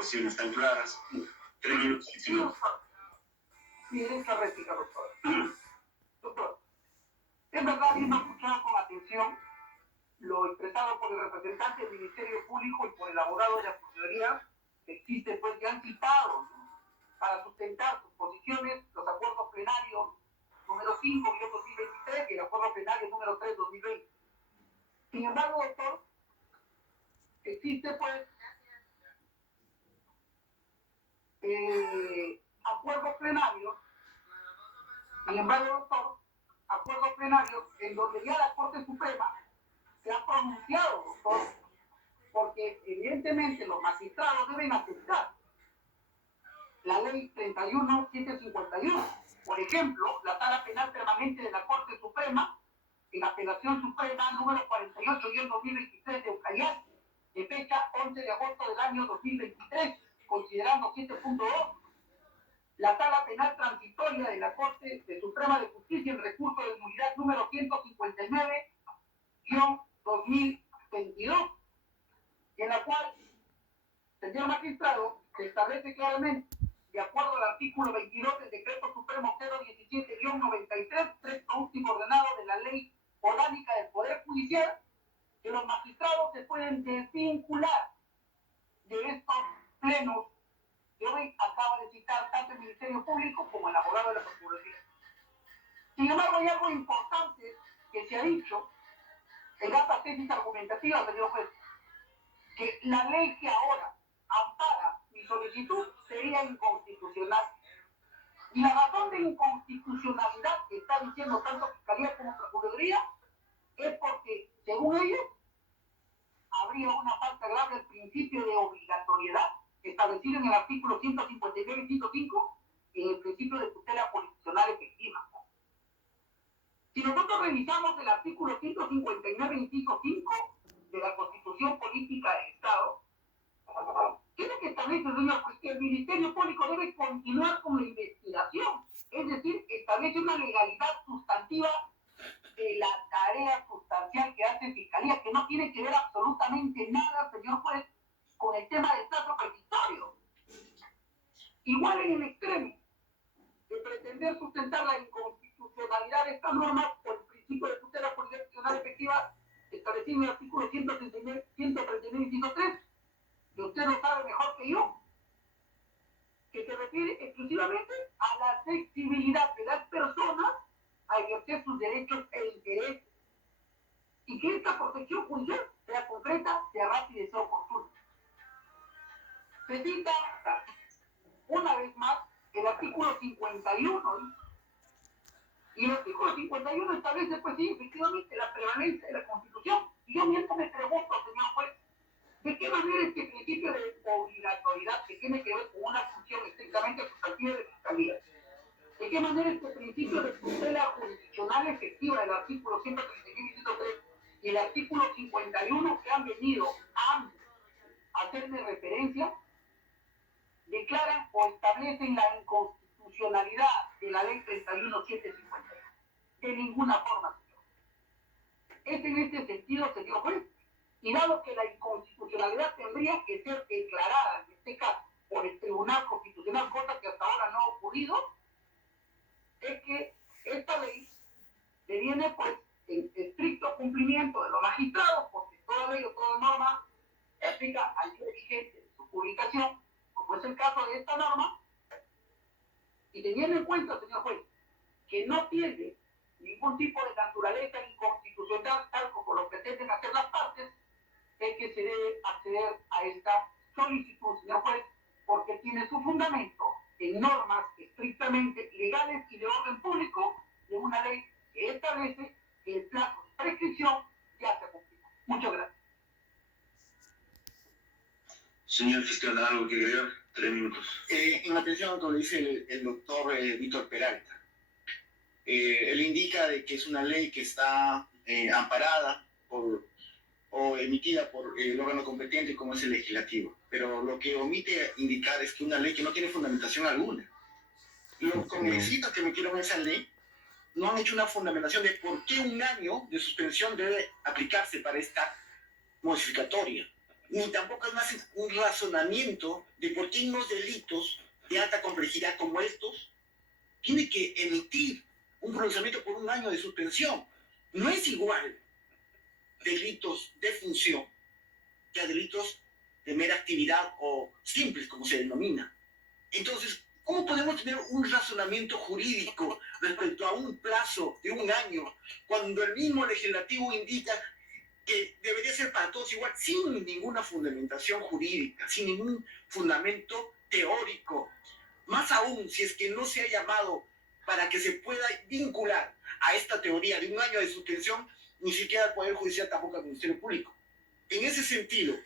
posiciones tan claras. 3 minutos. Sí, miren esta réplica, doctor. Doctor, es verdad que hemos escuchado con atención lo expresado por el representante del Ministerio Público y por el abogado de la Procuraduría, que existe, pues, que han citado, ¿no?, para sustentar sus posiciones los acuerdos plenarios número 5/2023 y el acuerdo plenario número 3/2020. Sin embargo, doctor, existe, pues, acuerdos plenarios, sin embargo, doctor, acuerdos plenarios en donde ya la Corte Suprema se ha pronunciado, doctor, porque evidentemente los magistrados deben aceptar la ley 31.751. Por ejemplo, la sala penal permanente de la Corte Suprema, en apelación suprema número 48-2023 de Ucayali, de fecha 11 de agosto del año 2023, considerando 7.2, la sala penal transitoria de la Corte Suprema de Justicia en recurso de nulidad número 159-2022, en la cual, señor magistrado, se establece claramente, de acuerdo al artículo 22 del Decreto Supremo 017-93, texto último ordenado de la Ley Orgánica del Poder Judicial, que los magistrados se pueden desvincular de estos plenos que hoy acaba de citar tanto el Ministerio Público como el abogado de la Procuraduría. Sin embargo, hay algo importante que se ha dicho en esta tesis argumentativa, señor juez, que la ley que ahora ampara mi solicitud sería inconstitucional. Y la razón de inconstitucionalidad que está diciendo tanto Fiscalía como Procuraduría es porque, según ellos, habría una falta grave del principio de obligatoriedad establecido en el artículo 159 y 105 en el principio de tutela jurisdiccional efectiva. Si nosotros revisamos el artículo 159 inciso 5 de la Constitución Política del Estado, ¿qué es lo que establece, señor? Pues que el Ministerio Público debe continuar con la investigación, es decir, establece una legalidad sustantiva de la tarea sustancial que hace Fiscalía, que no tiene que ver absolutamente nada, señor juez, con el tema del plazo petitorio. Igual en el extremo de pretender sustentar la inconstitucionalidad de esta norma por el principio de tutela jurisdiccional efectiva establecido en el artículo 139 inciso 3, que usted lo sabe mejor que yo, que se refiere exclusivamente a la accesibilidad de las personas a ejercer sus derechos e intereses, y que esta protección judicial sea concreta, sea rápida y sea oportuna. Se cita una vez más el artículo 51, ¿no? Y el artículo 51 establece, pues sí, efectivamente, la prevalencia de la Constitución. Y yo mismo me pregunto, señor juez, ¿de qué manera este principio de obligatoriedad, que tiene que ver con una función estrictamente sustantiva de Fiscalía, de qué manera este principio de tutela jurisdiccional efectiva del artículo 131 y 103 y el artículo 51 que han venido a hacerme referencia, declaran o establecen la inconstitucionalidad de la ley 31.751? De ninguna forma, señor. Es en este sentido, señor juez, y dado que la inconstitucionalidad tendría que ser declarada, en este caso, por el Tribunal Constitucional, cosa que hasta ahora no ha ocurrido, es que esta ley deviene, pues, en estricto cumplimiento de los magistrados, porque toda ley o toda norma se aplica al día vigente de su publicación, como es el caso de esta norma, y teniendo en cuenta, señor juez, que no tiene ningún tipo de naturaleza inconstitucional, tal como lo pretenden hacer las partes, es que se debe acceder a esta solicitud, señor juez, porque tiene su fundamento en normas estrictamente legales y de orden público de una ley que establece que el plazo de prescripción ya se ha cumplido. Muchas gracias. Señor fiscal, ¿algo que agregar? 3 minutos. En atención a lo que dice el doctor Víctor Peralta, él indica de que es una ley que está amparada o emitida por el órgano competente como es el legislativo, pero lo que omite indicar es que una ley que no tiene fundamentación alguna. Los congresistas que metieron esa ley no han hecho una fundamentación de por qué 1 año de suspensión debe aplicarse para esta modificatoria. ni tampoco hacen un razonamiento de por qué unos delitos de alta complejidad como estos tiene que emitir un pronunciamiento por 1 año de suspensión. No es igual delitos de función que a delitos de mera actividad o simples, como se denomina. Entonces, ¿cómo podemos tener un razonamiento jurídico respecto a un plazo de 1 año cuando el mismo legislativo indica que debería ser para todos igual, sin ninguna fundamentación jurídica, sin ningún fundamento teórico? Más aún, si es que no se ha llamado para que se pueda vincular a esta teoría de 1 año de suspensión, ni siquiera al Poder Judicial, tampoco al Ministerio Público. En ese sentido,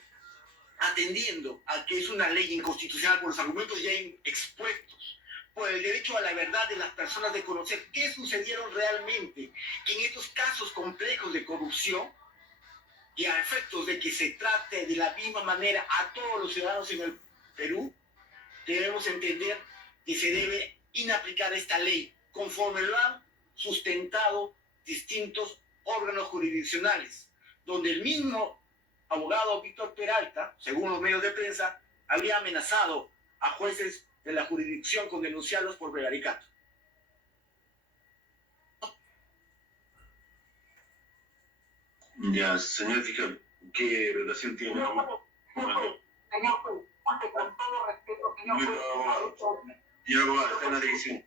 atendiendo a que es una ley inconstitucional por los argumentos ya expuestos, por el derecho a la verdad de las personas de conocer qué sucedieron realmente en estos casos complejos de corrupción, y a efectos de que se trate de la misma manera a todos los ciudadanos en el Perú, debemos entender que se debe inaplicar esta ley conforme lo han sustentado distintos órganos jurisdiccionales, donde el mismo abogado Víctor Peralta, según los medios de prensa, había amenazado a jueces de la jurisdicción con denunciarlos por prevaricato. Ya, señor fiscal, ¿qué relación tiene? Señor juez, con todo respeto, señor juez, Señor abogado, está en la dirección.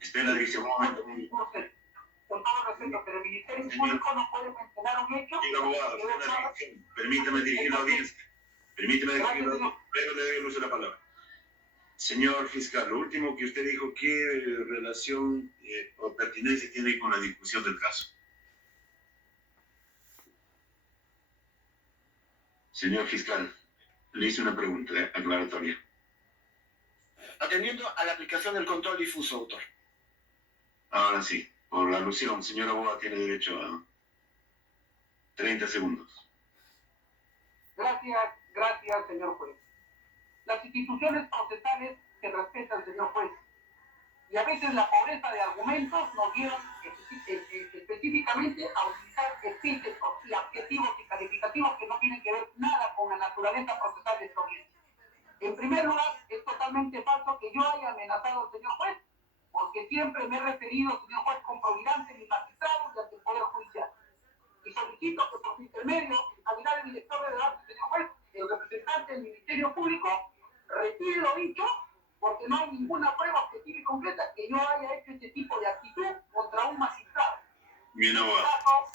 Está en la dirección. Un momento. con todo respeto, pero el Ministerio Público no puede mencionar un hecho. Señor abogado, está en la dirección. Permítame dirigir la audiencia. Permítame dirigir la audiencia. Luego le doy el uso de la palabra. Señor fiscal, lo último que usted dijo, ¿qué relación o pertinencia tiene con la discusión del caso? Señor fiscal, le hice una pregunta aclaratoria. Atendiendo a la aplicación del control difuso, autor. Ahora sí, por la alusión, señor abogado tiene derecho a 30 segundos. Gracias, señor juez. Las instituciones procesales se respetan, señor juez. Y a veces la pobreza de argumentos nos llevan específicamente a utilizar epítetos y adjetivos y calificativos que no tienen que ver nada con la naturaleza procesal de esta audiencia. En primer lugar, es totalmente falso que yo haya amenazado al señor juez, porque siempre me he referido, señor juez, con probidad ante mis magistrados y ante el Poder Judicial. Y solicito que por su intermedio, al mirar el director de debate, señor juez, el representante del Ministerio Público, retire lo dicho, porque no hay ninguna prueba objetiva y completa que yo haya hecho este tipo de actitud contra un magistrado. Bien, abogado.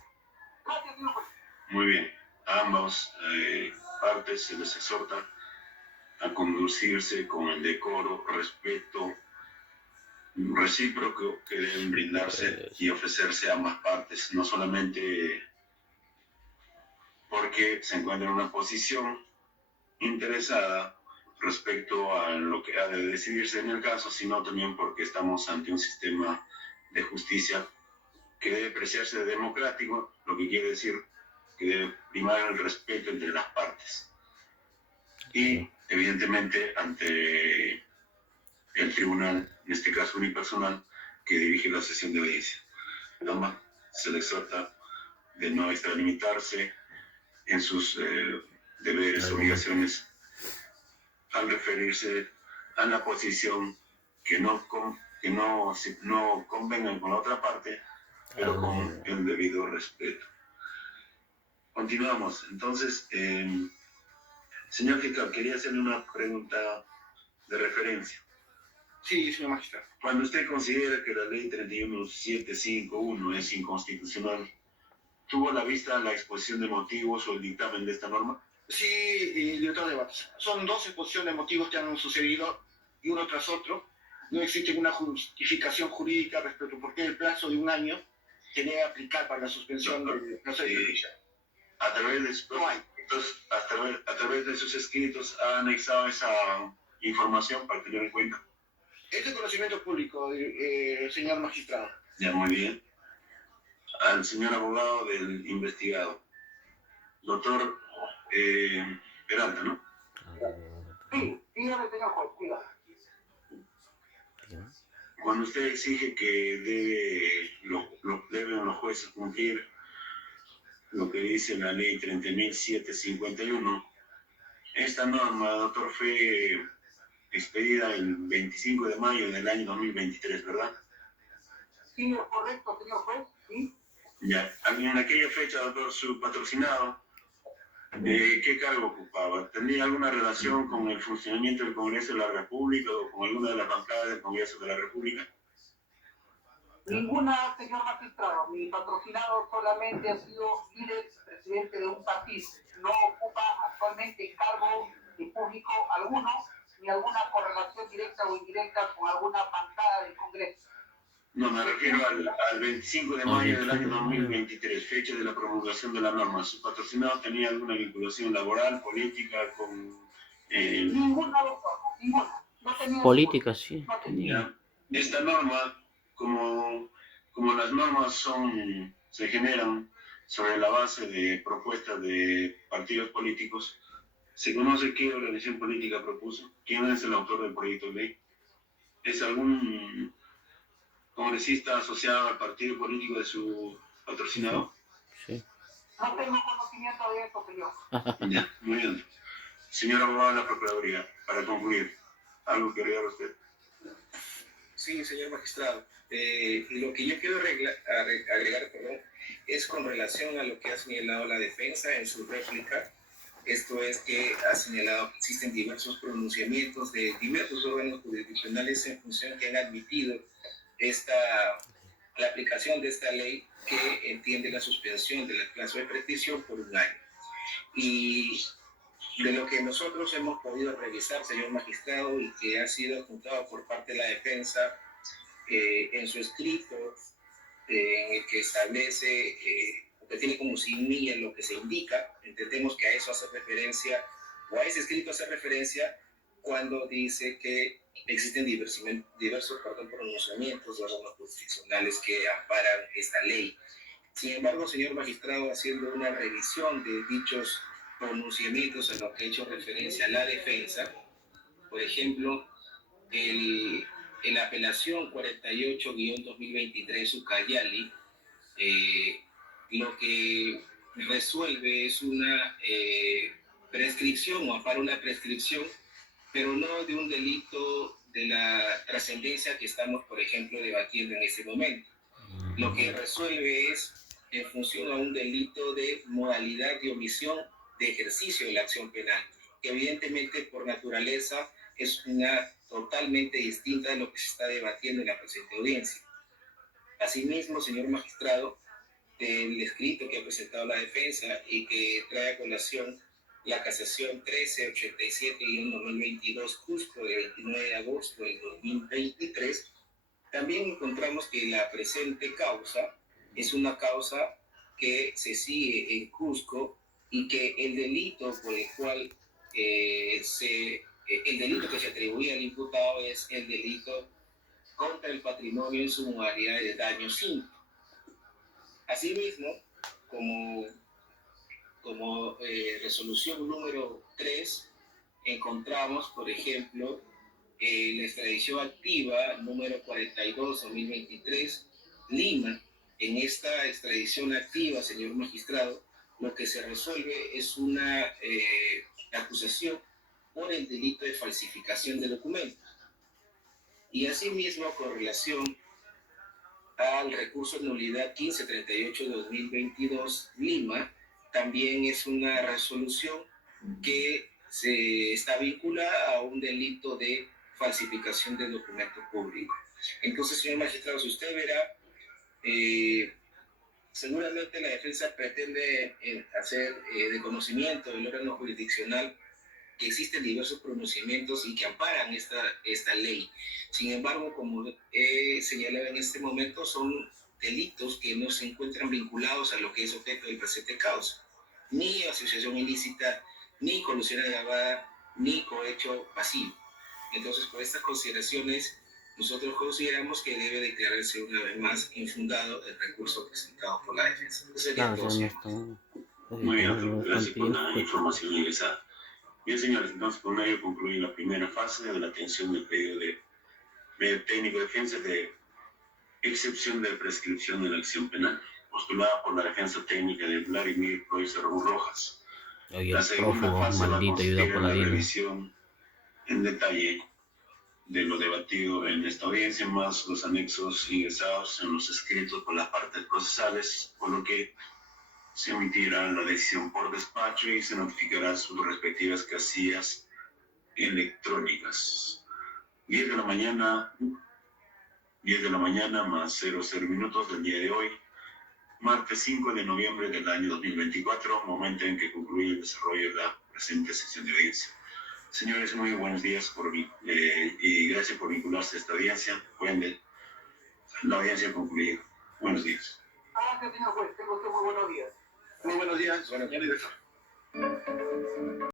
Gracias, señor juez. Muy bien. A ambas partes se les exhorta a conducirse con el decoro, respeto recíproco que deben brindarse y ofrecerse a ambas partes, no solamente porque se encuentra en una posición interesada respecto a lo que ha de decidirse en el caso, sino también porque estamos ante un sistema de justicia que debe apreciarse de democrático, lo que quiere decir que debe primar el respeto entre las partes. Y, evidentemente, ante el tribunal, en este caso unipersonal, que dirige la sesión de audiencia. Además, se le exhorta de no extralimitarse en sus deberes, obligaciones, al referirse a la posición que no convengan con la otra parte, pero con el debido respeto. Continuamos. Entonces, señor fiscal, quería hacerle una pregunta de referencia. Sí, señor magistrado. Cuando usted considera que la ley 31751 es inconstitucional, ¿tuvo a la vista la exposición de motivos o el dictamen de esta norma? Sí, director de debates. Son 2 exposiciones de motivos que han sucedido y uno tras otro. No existe una justificación jurídica respecto a por qué el plazo de 1 año se debe aplicar para la suspensión del proceso de justicia. A través de sus escritos ha anexado esa información para tener en cuenta. Es de conocimiento público, señor magistrado. Ya, muy bien. Al señor abogado del investigado, doctor Peralta, ¿no? Sí, dígame, señor juez, dígame. Cuando usted exige que deben los jueces cumplir lo que dice la ley 30.751, Esta norma, doctor, fue expedida el 25 de mayo del año 2023, ¿verdad? Sí, es correcto, señor juez, sí. Ya, en aquella fecha, doctor, su patrocinado, ¿qué cargo ocupaba? ¿Tenía alguna relación con el funcionamiento del Congreso de la República o con alguna de las bancadas del Congreso de la República? Ninguna, señor magistrado. Mi patrocinado solamente ha sido líder presidente de un partido. No ocupa actualmente cargo de público alguno, ni alguna correlación directa o indirecta con alguna bancada del Congreso. No, me refiero al 25 de mayo del año 2023, fecha de la promulgación de la norma. ¿Su patrocinado tenía alguna vinculación laboral, política, con...? Ninguna, doctor, ninguna. No tenía Política, ninguna. sí. No tenía. Esta norma, como las normas se generan sobre la base de propuestas de partidos políticos, ¿se conoce qué organización política propuso? ¿Quién es el autor del proyecto de ley? ¿Es algún congresista asociado al partido político de su patrocinador? Sí. No tengo conocimiento de eso, señor. Ya, muy bien. Señor abogado de la Procuraduría, para concluir, ¿algo que agregar usted? Sí, señor magistrado. Lo que yo quiero agregar, es con relación a lo que ha señalado la defensa en su réplica. Esto es que ha señalado que existen diversos pronunciamientos de diversos órganos jurisdiccionales en función que han admitido la aplicación de esta ley que entiende la suspensión del plazo de prescripción por 1 año. Y de lo que nosotros hemos podido revisar, señor magistrado, y que ha sido adjuntado por parte de la defensa en su escrito, en el que establece, que tiene como semilla lo que se indica, entendemos que a eso hace referencia, o a ese escrito hace referencia cuando dice que existen diversos pronunciamientos de órganos constitucionales que amparan esta ley. Sin embargo, señor magistrado, haciendo una revisión de dichos pronunciamientos a los que ha hecho referencia la defensa, por ejemplo, la apelación 48-2023 Ucayali, lo que resuelve es una prescripción o ampara una prescripción, pero no de un delito de la trascendencia que estamos, por ejemplo, debatiendo en este momento. Lo que resuelve es en función a un delito de modalidad de omisión de ejercicio de la acción penal, que evidentemente por naturaleza es una totalmente distinta de lo que se está debatiendo en la presente audiencia. Asimismo, señor magistrado, del escrito que ha presentado la defensa y que trae a colación la casación 1387-2022 Cusco de 29 de agosto del 2023, también encontramos que la presente causa es una causa que se sigue en Cusco y que el delito por el cual el delito que se atribuye al imputado es el delito contra el patrimonio en su modalidad de daño simple. Asimismo, como resolución número 3, encontramos, por ejemplo, la extradición activa número 42-2023, Lima. En esta extradición activa, señor magistrado, lo que se resuelve es una acusación por el delito de falsificación de documentos. Y asimismo, con relación al recurso de nulidad 1538-2022, Lima, también es una resolución que está vinculada a un delito de falsificación de documento público. Entonces, señor magistrado, si usted verá, seguramente la defensa pretende hacer de conocimiento del órgano jurisdiccional que existen diversos pronunciamientos y que amparan esta ley. Sin embargo, como he señalado en este momento, son delitos que no se encuentran vinculados a lo que es objeto del presente causa. Ni asociación ilícita, ni colusión agravada, ni cohecho pasivo. Entonces, por estas consideraciones, nosotros consideramos que debe declararse una vez más infundado el recurso presentado por la defensa. Muy bien, doctor. Gracias por la información ingresada. Bien, señores, entonces con ello concluye la primera fase de la atención del pedido de medio técnico de defensa de excepción de prescripción de la acción penal, postulada por la defensa técnica de Vladimir Proyce Rojas. Oye, La el segunda prófugo, fase va a maldito, consistir ayudado por en la la DINA. revisión en detalle de lo debatido en esta audiencia, más los anexos ingresados en los escritos por las partes procesales, por lo que se emitirá la decisión por despacho y se notificará sus respectivas casillas electrónicas. 10 de la mañana, 10 de la mañana más 00 minutos del día de hoy, martes 5 de noviembre del año 2024, momento en que concluye el desarrollo de la presente sesión de audiencia. Señores, muy buenos días y gracias por vincularse a esta audiencia. Pueden la audiencia concluida. Buenos días. Gracias, señor juez. Tengo usted muy buenos días. Muy buenos días. Buenos días.